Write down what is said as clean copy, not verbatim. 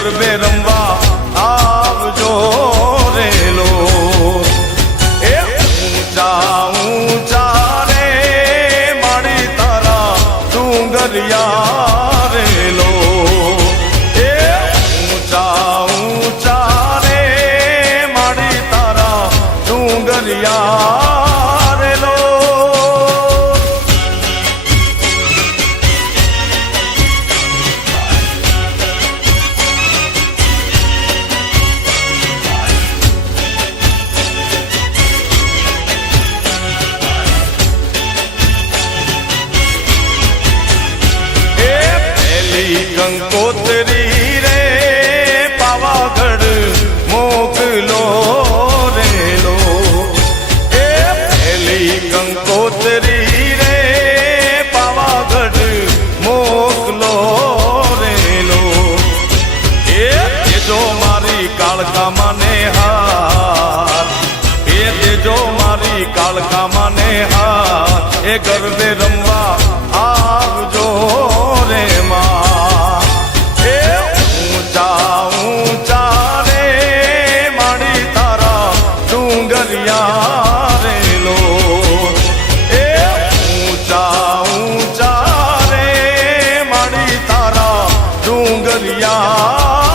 ગરબે રમવા આવજો રેલો એ ઊંચા ઊંચા રે મારી તારા ડુંગરિયા રેલો એ ઊંચા ઊંચા રે મારી તારા ડુંગરિયા રેલો કંકોત્રી રે પાવાગઢ મોકલો રેલો એ પેલી કંકોત્રી રે પાવાગઢ મોકલો રેલો એ દેજો મારી કાળકા માને હાર એ દેજો મારી કાળકા માને હાર એ ગરબે રમવા આવજો રે માં ઊંચા રે મારી તારા ડુંગરિયા રેલો એ ઊંચા રે મારી તારા ડુંગરિયા